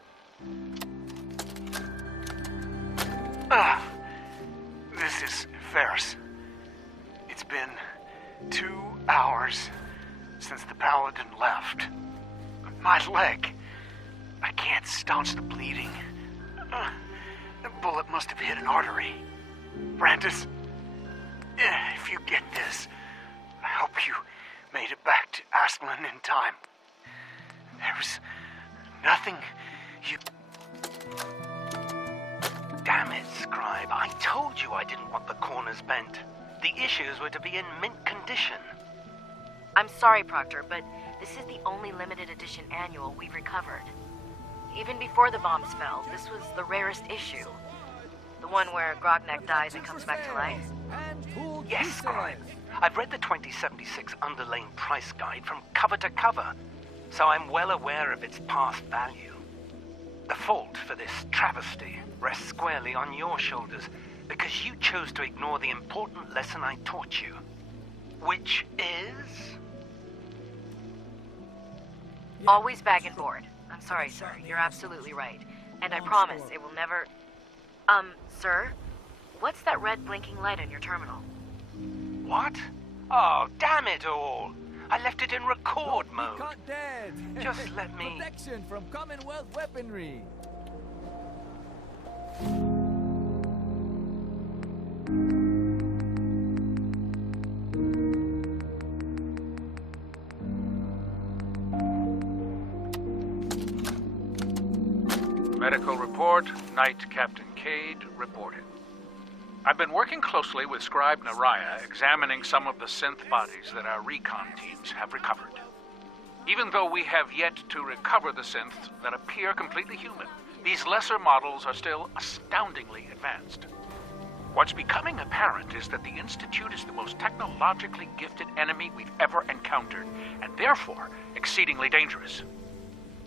This is Ferris. It's been 2 hours since the Paladin left. My leg. I can't staunch the bleeding. The bullet must have hit an artery. Brandis, if you get this, I hope you made it back to Aslan in time. There was nothing you... Damn it, Scribe. I told you I didn't want the corners bent. The issues were to be in mint condition. I'm sorry, Proctor, but this is the only limited edition annual we've recovered. Even before the bombs fell, this was the rarest issue. The one where Grognak dies and comes back to life. Yes, Scribe. I've read the 2076 underlain price guide from cover to cover, so I'm well aware of its past value. The fault for this travesty rests squarely on your shoulders, because you chose to ignore the important lesson I taught you. Which is... Always bag and board. I'm sorry, sir. You're absolutely right. And I promise it will never... Sir? What's that red blinking light on your terminal? What? Oh, damn it all! I left it in record mode. Dead. Just let me... Protection from Commonwealth weaponry. Medical report, Knight Captain Cade reported. I've been working closely with Scribe Naraya, examining some of the synth bodies that our recon teams have recovered. Even though we have yet to recover the synths that appear completely human, these lesser models are still astoundingly advanced. What's becoming apparent is that the Institute is the most technologically gifted enemy we've ever encountered, and therefore exceedingly dangerous.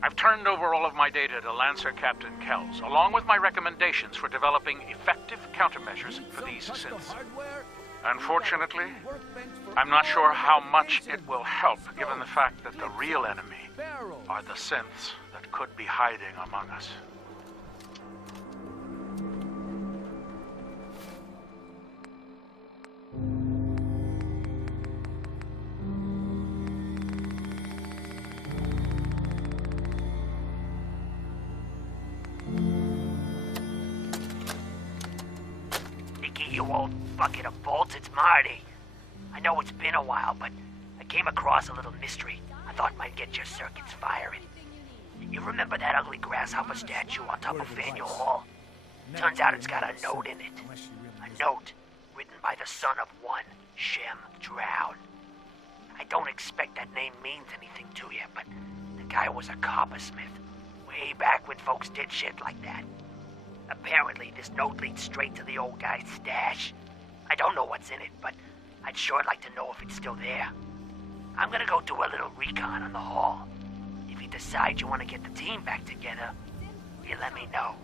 I've turned over all of my data to Lancer Captain Kells, along with my recommendations for developing effective countermeasures for these synths. Unfortunately, I'm not sure how much it will help, given the fact that the real enemy are the synths that could be hiding among us. You old bucket of bolts, it's Marty. I know it's been a while, but I came across a little mystery I thought might get your circuits firing. You remember that ugly grasshopper statue on top of Faneuil Hall? Turns out it's got a note in it. A note written by the son of one Shem Drown. I don't expect that name means anything to you, but the guy was a coppersmith way back when folks did shit like that. Apparently, this note leads straight to the old guy's stash. I don't know what's in it, but I'd sure like to know if it's still there. I'm gonna go do a little recon on the hall. If you decide you want to get the team back together, you let me know.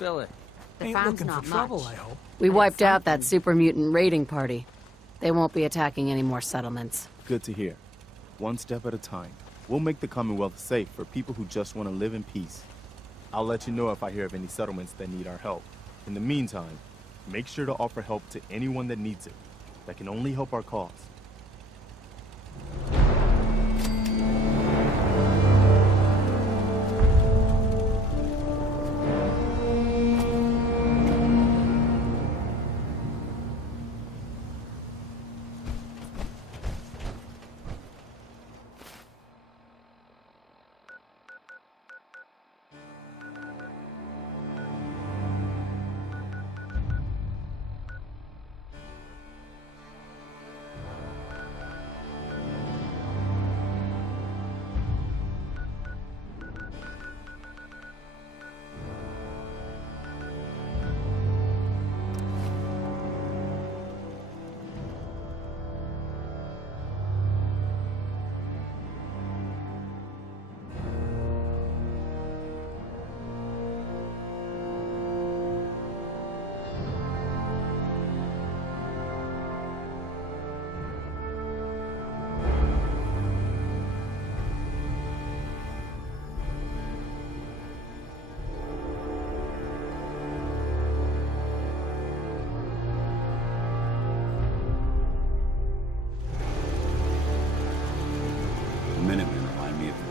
Spill it. The Ain't fan's looking not for trouble, much. I hope. We wiped out that super mutant raiding party. They won't be attacking any more settlements. Good to hear. One step at a time. We'll make the Commonwealth safe for people who just want to live in peace. I'll let you know if I hear of any settlements that need our help. In the meantime, make sure to offer help to anyone that needs it. That can only help our cause.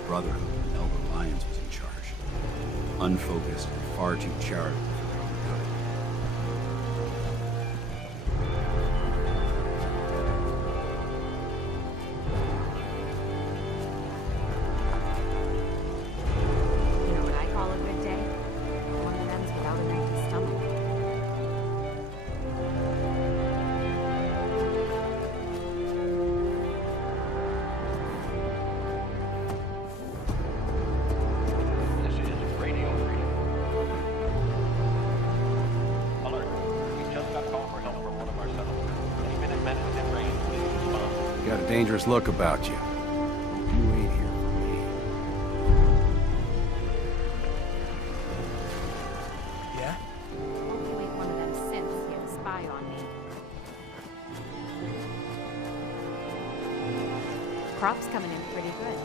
Brotherhood when Elder Lyons was in charge. unfocused, and far too charitable for their own good. You know what I call a good day? One that ends without an empty stomach. This is Radio Freedom. Alert. We just got a call for help from one of our settlers. Any minute men within range, please respond. You got a dangerous look about you. Hope you ain't here for me. Yeah? Hope you ain't one of them synths here to spy on me. Crop's coming in pretty good.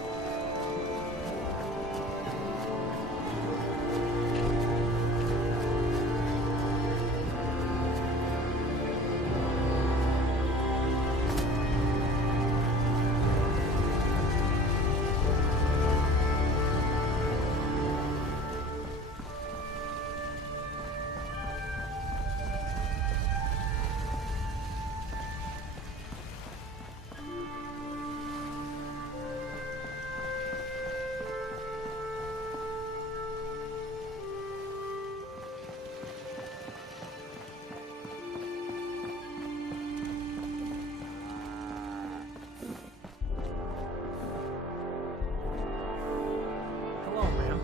Hello, ma'am.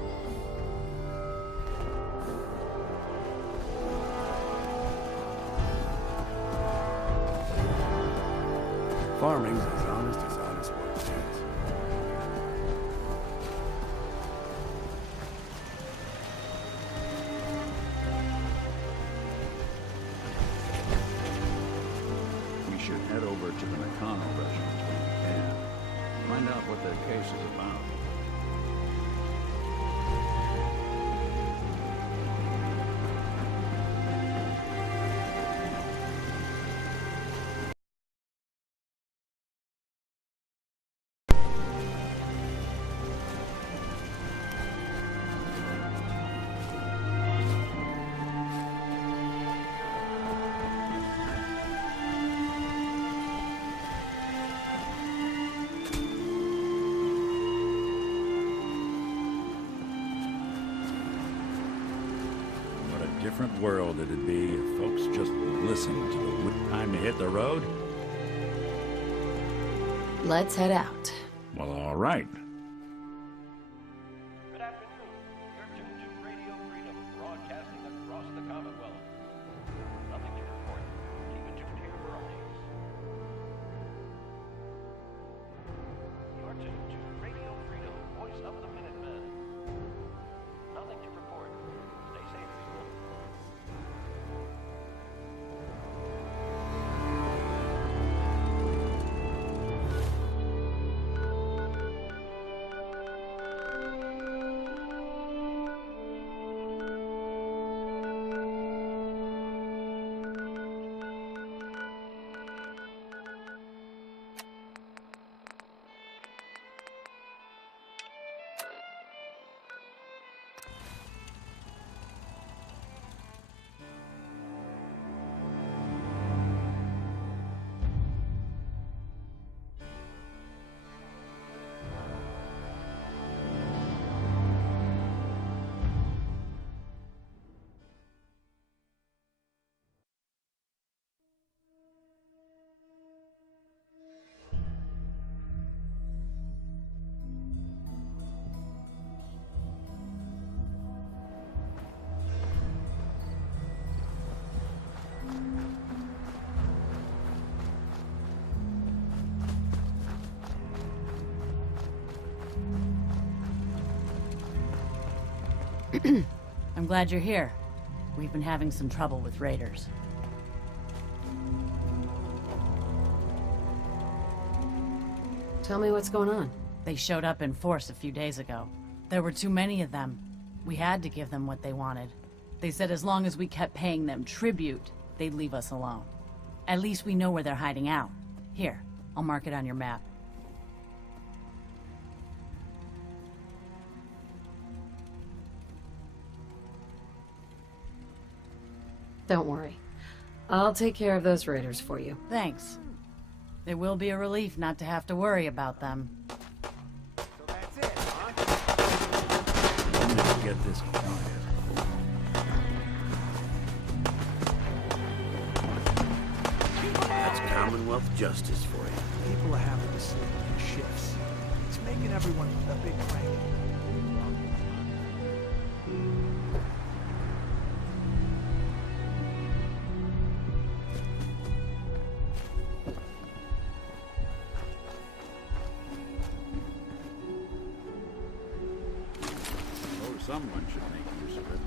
Farming's as honest work is. We should head over to the Nakano regiment when we can. Find out what their case is about. What a different world it'd be if folks just listened to the time to hit the road. Let's head out. Well, all right. Good afternoon. You're tuned to Radio Freedom, broadcasting across the Commonwealth. Nothing to report. Keep it tuned here for updates. You're tuned to Radio Freedom, voice of the Minutemen. Nothing to report. Stay safe, people. I'm glad you're here. We've been having some trouble with raiders. Tell me what's going on. They showed up in force a few days ago. There were too many of them. We had to give them what they wanted. They said as long as we kept paying them tribute, they'd leave us alone. At least we know where they're hiding out. Here, I'll mark it on your map. Don't worry. I'll take care of those raiders for you. Thanks. It will be a relief not to have to worry about them. Let's get this quiet. That's Commonwealth justice for you. People are having to sleep in shifts. It's making everyone a big cranky. Someone should make use of it.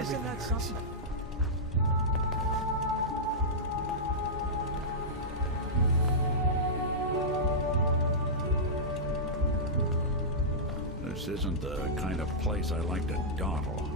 Isn't that something? This isn't the kind of place I like to dawdle.